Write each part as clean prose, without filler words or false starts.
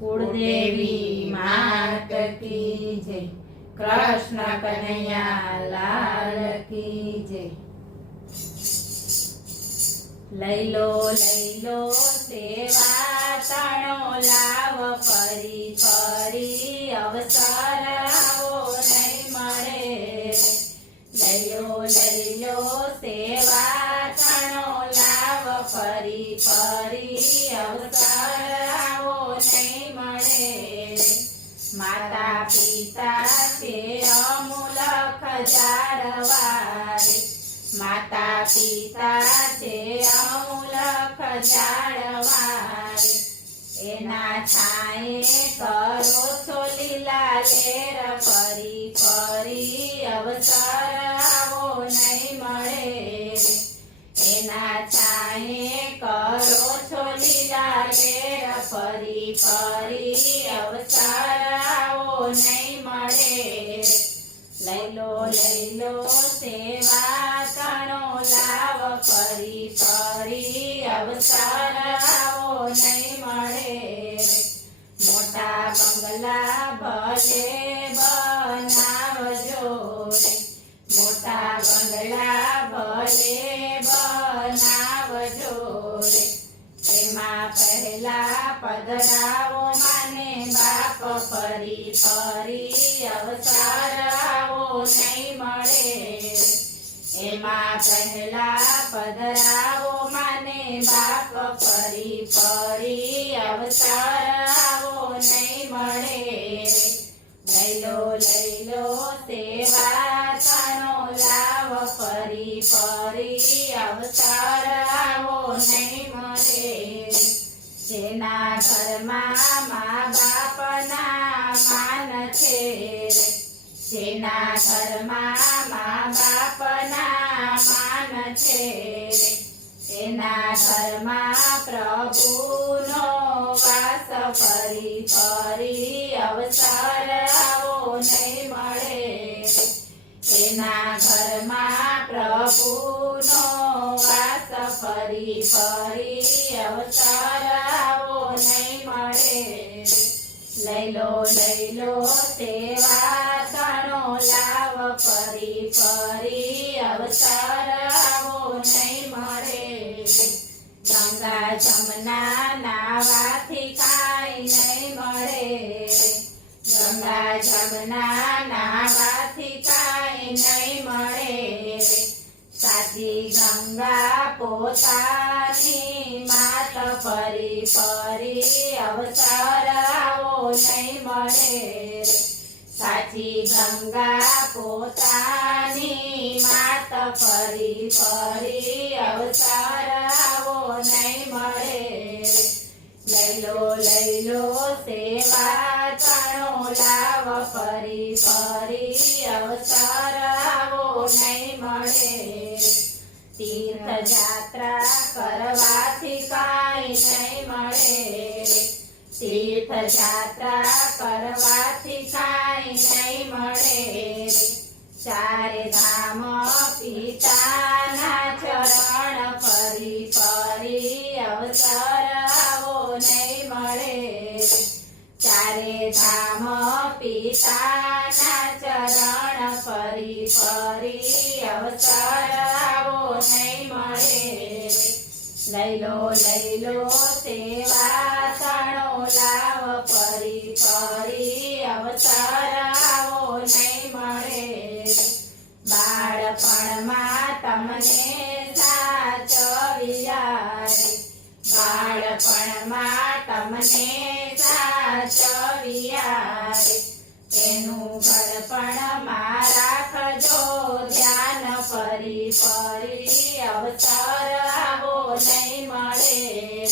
कुलदेवी मात की जय। कृष्ण कन्हैया लाल की जय। लैलो सेवा तणो लाव फरी फरी अवसर आवो नहीं मळे। लैलो सेवा तणो लाव फरी फरी अवसर आवो नहीं मळे। माता पिता के अमूलक जाड़वारे। माता पिता छे अमूलक जाड़वारे। एना छाए करो छो लीला लेर फरी फरी अवसर आवो नहीं मळे। एना छाए करो छो लीला लेर फरी फरी अवसर आवो नहीं मळे। लैलो सेवा तणो लाव फरी फरी अवसर आवो नहीं मळे। मोटा बंगला भले बनावजो रे। मोटा बंगला भले बनावजो रे। एमा पहला पधरावो माने बाप फरी फरी अवसर आवो नहीं मळे। एमा पहला पधरावो माने बाप फरी फरी अवसर आवो नहीं मळे। लैलो सेवा तणो लाव फरी फरी अवसर आवो नहीं मळे। जेना घरमा मा बापना मान छे रे। जेना घरमा मा बापना मान छे रे। तेना घरमा प्रभुनो वास फरी फरी अवसर आवो नहीं मळे। तेना घरमा प्रभुनो वास फरी फरी अवसर आवो नहीं मळे। लैलो सेवा तणो लाव फरी फरी अवसर आवो नहीं मळे। गंगा जमुना नावाथी काई नहीं मळे। गंगा जमुना नावाथी काई नहीं मळे। साची गंगा पोतानी मात फरी फरी अवसर आवो नहीं मळे। साची गंगा पोतानी मात फरी फरी अवसर आवो नहीं मळे। लैलो सेवा तणो लाव फरी फरी अवसर आवो नहीं मळे। तीर्थ यात्रा करवाथी काई नहीं मळे। तीर्थ यात्रा करवाथी काई नहीं मळे। चारे धाम पिताना चरण फरी फरी अवसर आवो नहीं मळे। चारे धाम पिताना चरण फरी फरी अवसर आवो नहीं मळे। लैलो सेवा तणो लाव फरी फरी अवसर आवो नहीं मळे। बाळपणमा तमने साचविया रे। बाळपणमा तमने साचविया रे। तेनुं घडपणमा राखजो ध्यान फरी फरी अवसर आवो नहीं मळे।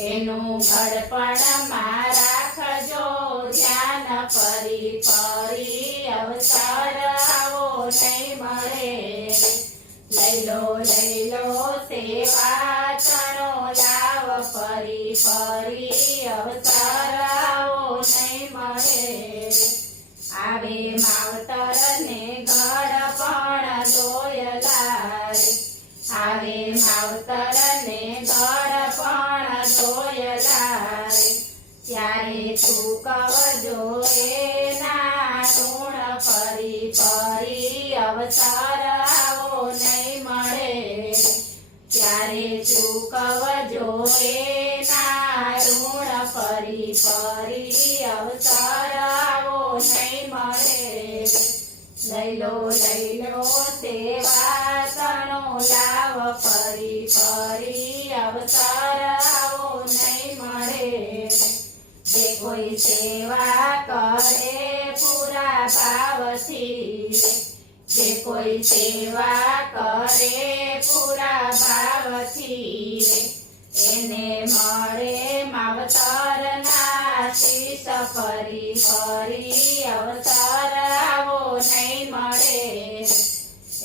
एनुं घडपणमा राखजो ध्यान फरी फरी अवसर आवो नहीं मळे। लैलो सेवा तणो लाव फरी फरी अवसर आवो नहीं मळे। आवे मावतर ने घडपण दोयला रे। आवे मावतर ने घडपण दोयला रे। ત્યારે ચૂકવજો એના ઋણ ફરી ફરી અવસર આવો નહીં મળે ત્યારે ચૂકવજો એના ઋણ ફરી ફરી અવસર આવો નહીં મળે લઈ લો સેવા તણો લાવ ફરી ફરી અવસર આવો નહીં મળે જે કોઈ સેવા કરે પૂરા ભાવથી જે કોઈ સેવા કરે પૂરા ભાવથી એને મળે માવતરના શીશ ફરી ફરી અવસર આવો નહીં મળે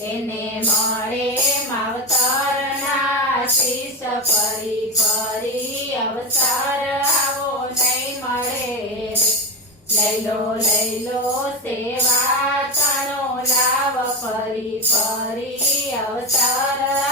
એને મળે માવતરના શીશ ફરી ફરી અવસર આવો નહીં મળે લઈ લો સેવા તણો લાવ ફરી ફરી અવસર